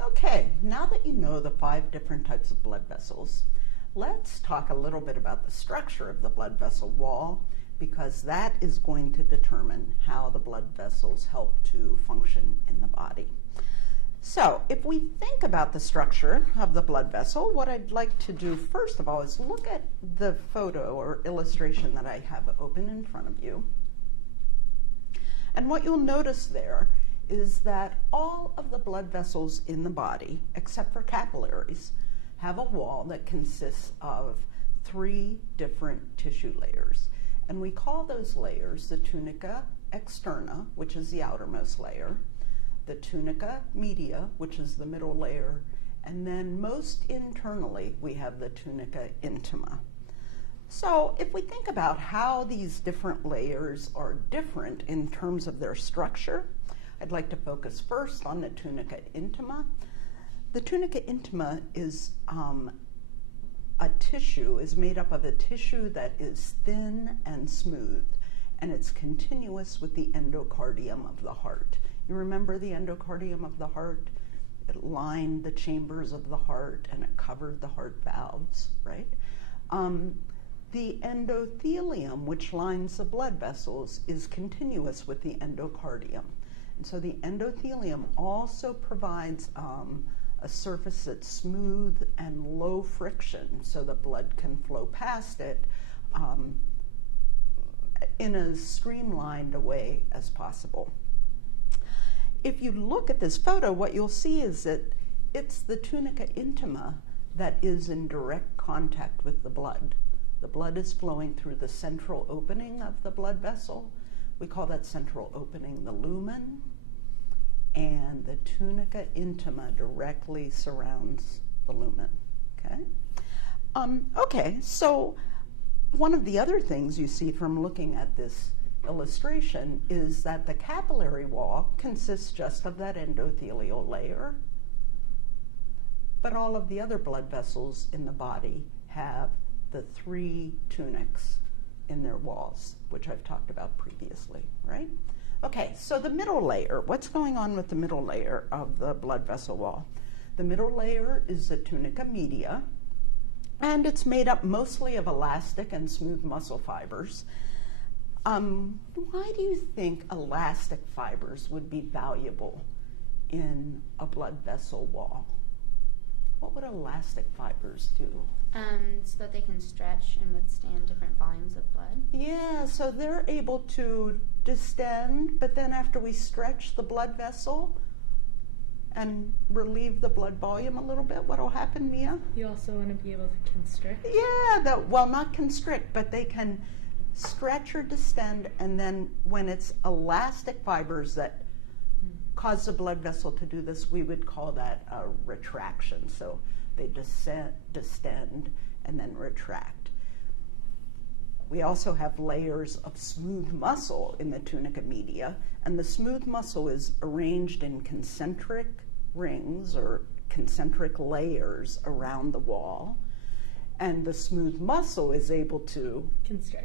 Okay, now that you know the 5 different types of blood vessels, let's talk a little bit about the structure of the blood vessel wall, because that is going to determine how the blood vessels help to function in the body. So if we think about the structure of the blood vessel, what I'd like to do first of all is look at the photo or illustration that I have open in front of you. And what you'll notice there is that all of the blood vessels in the body, except for capillaries, have a wall that consists of 3 different tissue layers. And we call those layers the tunica externa, which is the outermost layer, the tunica media, which is the middle layer, and then most internally we have the tunica intima. So if we think about how these different layers are different in terms of their structure, I'd like to focus first on the tunica intima. The tunica intima is is made up of a tissue that is thin and smooth, and it's continuous with the endocardium of the heart. You remember the endocardium of the heart? It lined the chambers of the heart and it covered the heart valves, right? The endothelium, which lines the blood vessels, is continuous with the endocardium. And so the endothelium also provides a surface that's smooth and low friction so the blood can flow past it in as streamlined a way as possible. If you look at this photo, what you'll see is that it's the tunica intima that is in direct contact with the blood. The blood is flowing through the central opening of the blood vessel. We call that central opening the lumen, and the tunica intima directly surrounds the lumen, okay? Okay, so one of the other things you see from looking at this illustration is that the capillary wall consists just of that endothelial layer, but all of the other blood vessels in the body have the 3 tunics in their walls, which I've talked about previously, right? Okay, so the middle layer, what's going on with the middle layer of the blood vessel wall? The middle layer is the tunica media, and it's made up mostly of elastic and smooth muscle fibers. Why do you think elastic fibers would be valuable in a blood vessel wall? What would elastic fibers do? So that they can stretch and withstand different volumes of blood. Yeah, so they're able to distend, but then after we stretch the blood vessel and relieve the blood volume a little bit, what'll happen, Mia? You also want to be able to constrict? Yeah, well, not constrict, but they can stretch or distend, and then when it's elastic fibers that cause the blood vessel to do this, we would call that a retraction. So they distend, and then retract. We also have layers of smooth muscle in the tunica media, and the smooth muscle is arranged in concentric rings or concentric layers around the wall. And the smooth muscle is able to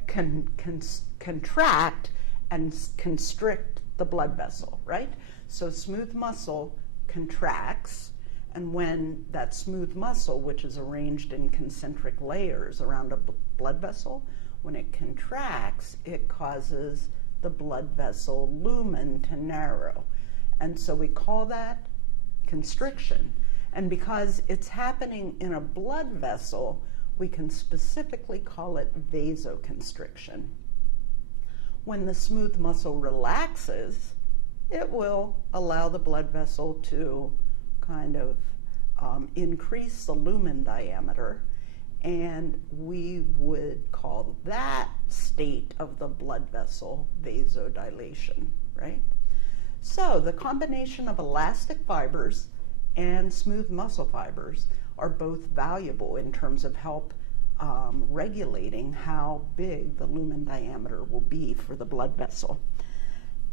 contract and constrict the blood vessel, right? So smooth muscle contracts, and when that smooth muscle, which is arranged in concentric layers around a blood vessel, when it contracts, it causes the blood vessel lumen to narrow. And so we call that constriction. And because it's happening in a blood vessel, we can specifically call it vasoconstriction. When the smooth muscle relaxes, it will allow the blood vessel to kind of increase the lumen diameter, and we would call that state of the blood vessel vasodilation, right? So the combination of elastic fibers and smooth muscle fibers are both valuable in terms of help regulating how big the lumen diameter will be for the blood vessel.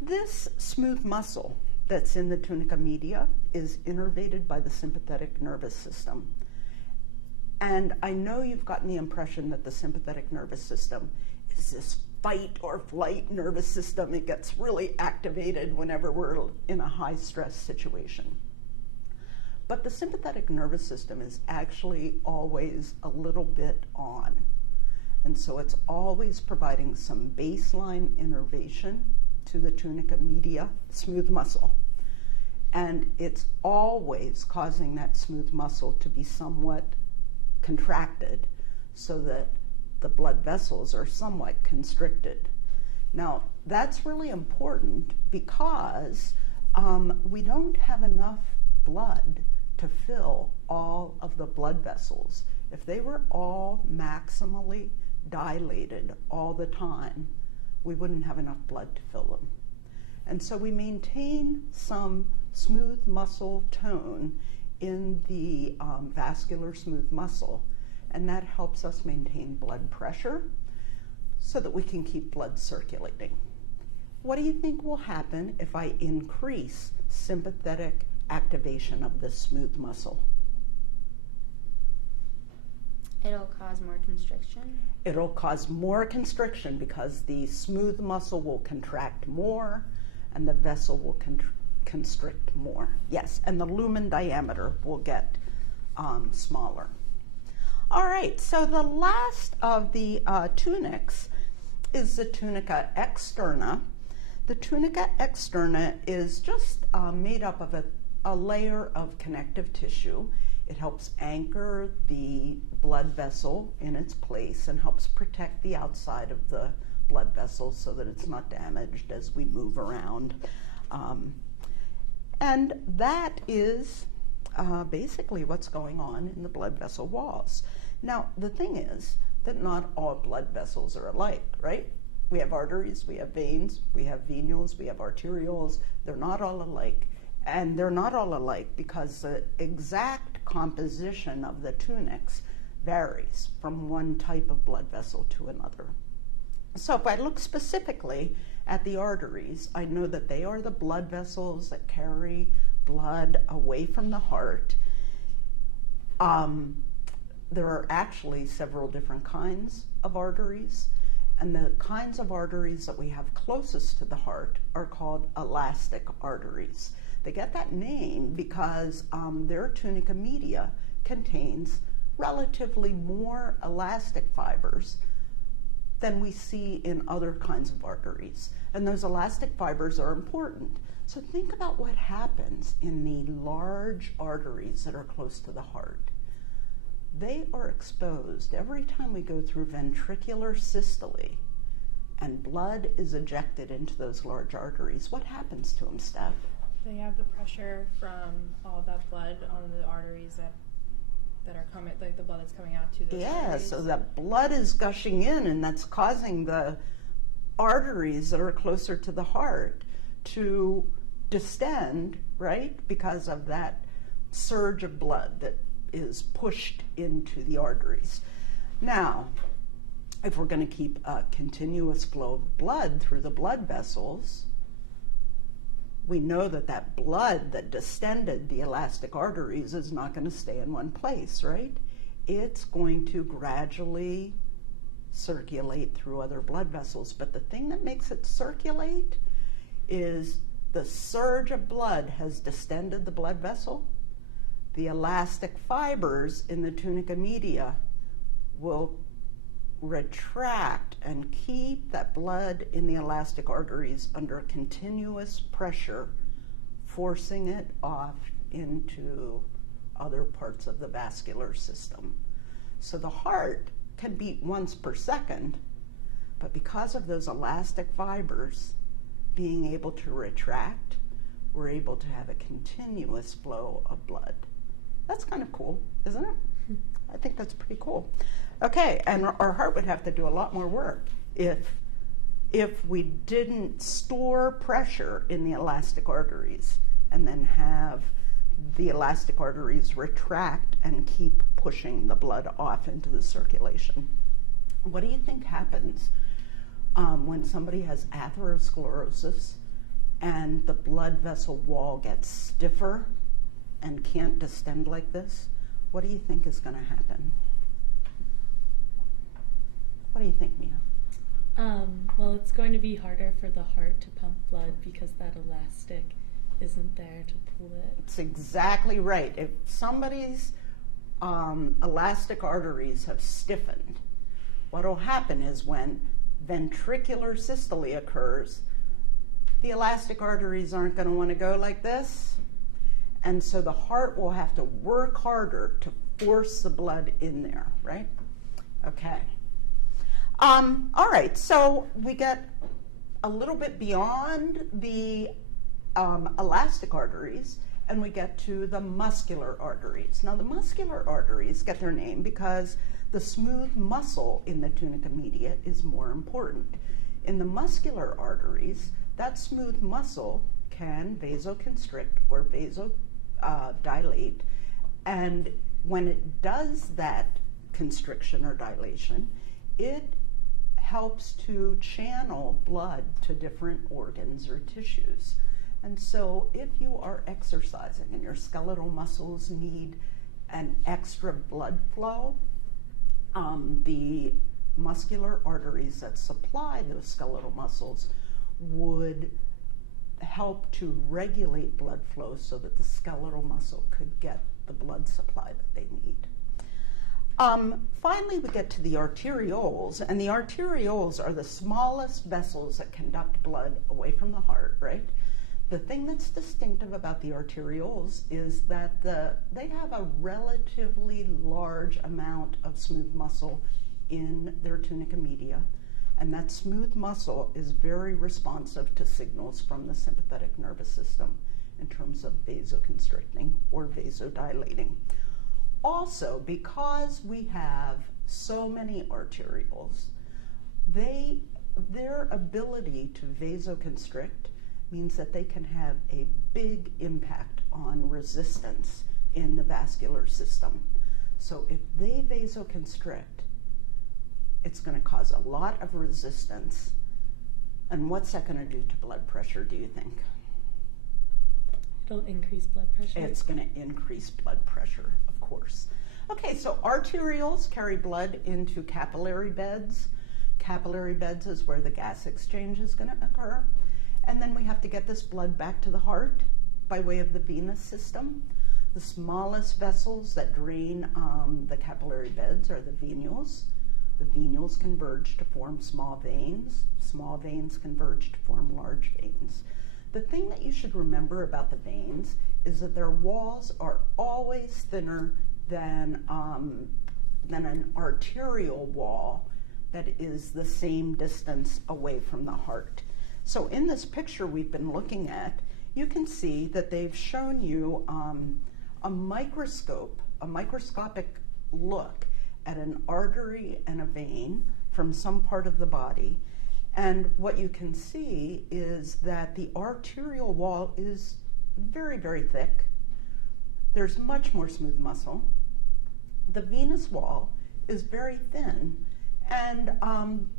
This smooth muscle that's in the tunica media is innervated by the sympathetic nervous system. And I know you've gotten the impression that the sympathetic nervous system is this fight or flight nervous system. It gets really activated whenever we're in a high stress situation. But the sympathetic nervous system is actually always a little bit on. And so it's always providing some baseline innervation to the tunica media, smooth muscle. And it's always causing that smooth muscle to be somewhat contracted so that the blood vessels are somewhat constricted. Now, that's really important because we don't have enough blood to fill all of the blood vessels. If they were all maximally dilated all the time, we wouldn't have enough blood to fill them. And so we maintain some smooth muscle tone in the vascular smooth muscle, and that helps us maintain blood pressure so that we can keep blood circulating. What do you think will happen if I increase sympathetic activation of this smooth muscle? It'll cause more constriction. It'll cause more constriction because the smooth muscle will contract more and the vessel will constrict more. Yes, and the lumen diameter will get smaller. All right, so the last of the tunics is the tunica externa. The tunica externa is just made up of a layer of connective tissue. It helps anchor the blood vessel in its place and helps protect the outside of the blood vessel so that it's not damaged as we move around. And that is basically what's going on in the blood vessel walls. Now, the thing is that not all blood vessels are alike, right? We have arteries, we have veins, we have venules, we have arterioles. They're not all alike. And they're not all alike because the exact composition of the tunics varies from one type of blood vessel to another. So if I look specifically at the arteries, I know that they are the blood vessels that carry blood away from the heart. There are actually several different kinds of arteries, and the kinds of arteries that we have closest to the heart are called elastic arteries. They get that name because their tunica media contains relatively more elastic fibers than we see in other kinds of arteries. And those elastic fibers are important. So think about what happens in the large arteries that are close to the heart. They are exposed every time we go through ventricular systole and blood is ejected into those large arteries. What happens to them, Steph? They have the pressure from all that blood on the arteries that are coming, like the blood that's coming out to those arteries. Yeah, so that blood is gushing in, and that's causing the arteries that are closer to the heart to distend, right? Because of that surge of blood that is pushed into the arteries. Now, if we're going to keep a continuous flow of blood through the blood vessels, we know that that blood that distended the elastic arteries is not going to stay in one place, right? It's going to gradually circulate through other blood vessels. But the thing that makes it circulate is the surge of blood has distended the blood vessel. The elastic fibers in the tunica media will retract and keep that blood in the elastic arteries under continuous pressure, forcing it off into other parts of the vascular system. So the heart can beat once per second, but because of those elastic fibers being able to retract, we're able to have a continuous flow of blood. That's kind of cool, isn't it? I think that's pretty cool. Okay, and our heart would have to do a lot more work if we didn't store pressure in the elastic arteries and then have the elastic arteries retract and keep pushing the blood off into the circulation. What do you think happens when somebody has atherosclerosis and the blood vessel wall gets stiffer and can't distend like this? What do you think is going to happen? What do you think, Mia? Well, it's going to be harder for the heart to pump blood because that elastic isn't there to pull it. It's exactly right. If somebody's elastic arteries have stiffened, what will happen is when ventricular systole occurs, the elastic arteries aren't going to want to go like this, and so the heart will have to work harder to force the blood in there, right? Okay. All right, so we get a little bit beyond the elastic arteries, and we get to the muscular arteries. Now, the muscular arteries get their name because the smooth muscle in the tunica media is more important. In the muscular arteries, that smooth muscle can vasoconstrict or vasodilate, and when it does that constriction or dilation, it helps to channel blood to different organs or tissues. And so if you are exercising and your skeletal muscles need an extra blood flow, the muscular arteries that supply those skeletal muscles would help to regulate blood flow so that the skeletal muscle could get the blood supply that they need. Finally, we get to the arterioles, and the arterioles are the smallest vessels that conduct blood away from the heart, right? The thing that's distinctive about the arterioles is that they have a relatively large amount of smooth muscle in their tunica media, and that smooth muscle is very responsive to signals from the sympathetic nervous system in terms of vasoconstricting or vasodilating. Also, because we have so many arterioles, their ability to vasoconstrict means that they can have a big impact on resistance in the vascular system. So if they vasoconstrict, it's going to cause a lot of resistance. And what's that going to do to blood pressure, do you think? It'll increase blood pressure. It's going to increase blood pressure, of course. Okay, so arterioles carry blood into capillary beds. Capillary beds is where the gas exchange is going to occur. And then we have to get this blood back to the heart by way of the venous system. The smallest vessels that drain the capillary beds are the venules. The venules converge to form small veins. Small veins converge to form large veins. The thing that you should remember about the veins is that their walls are always thinner than an arterial wall that is the same distance away from the heart. So in this picture we've been looking at, you can see that they've shown you a microscopic look at an artery and a vein from some part of the body. And what you can see is that the arterial wall is very, very thick. There's much more smooth muscle. The venous wall is very thin. And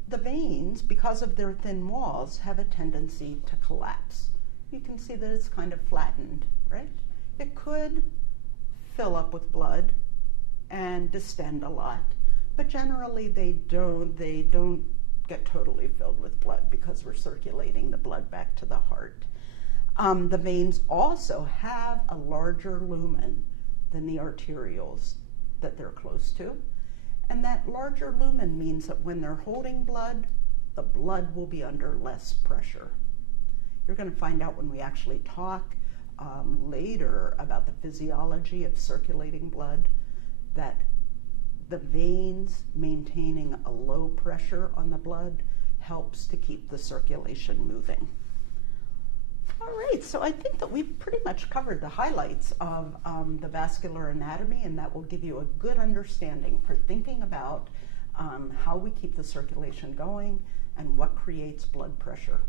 the veins, because of their thin walls, have a tendency to collapse. You can see that it's kind of flattened, right? It could fill up with blood and distend a lot, but generally they don't get totally filled with blood because we're circulating the blood back to the heart. The veins also have a larger lumen than the arterioles that they're close to. And that larger lumen means that when they're holding blood, the blood will be under less pressure. You're going to find out when we actually talk later about the physiology of circulating blood that the veins maintaining a low pressure on the blood helps to keep the circulation moving. All right, so I think that we've pretty much covered the highlights of the vascular anatomy, and that will give you a good understanding for thinking about how we keep the circulation going and what creates blood pressure.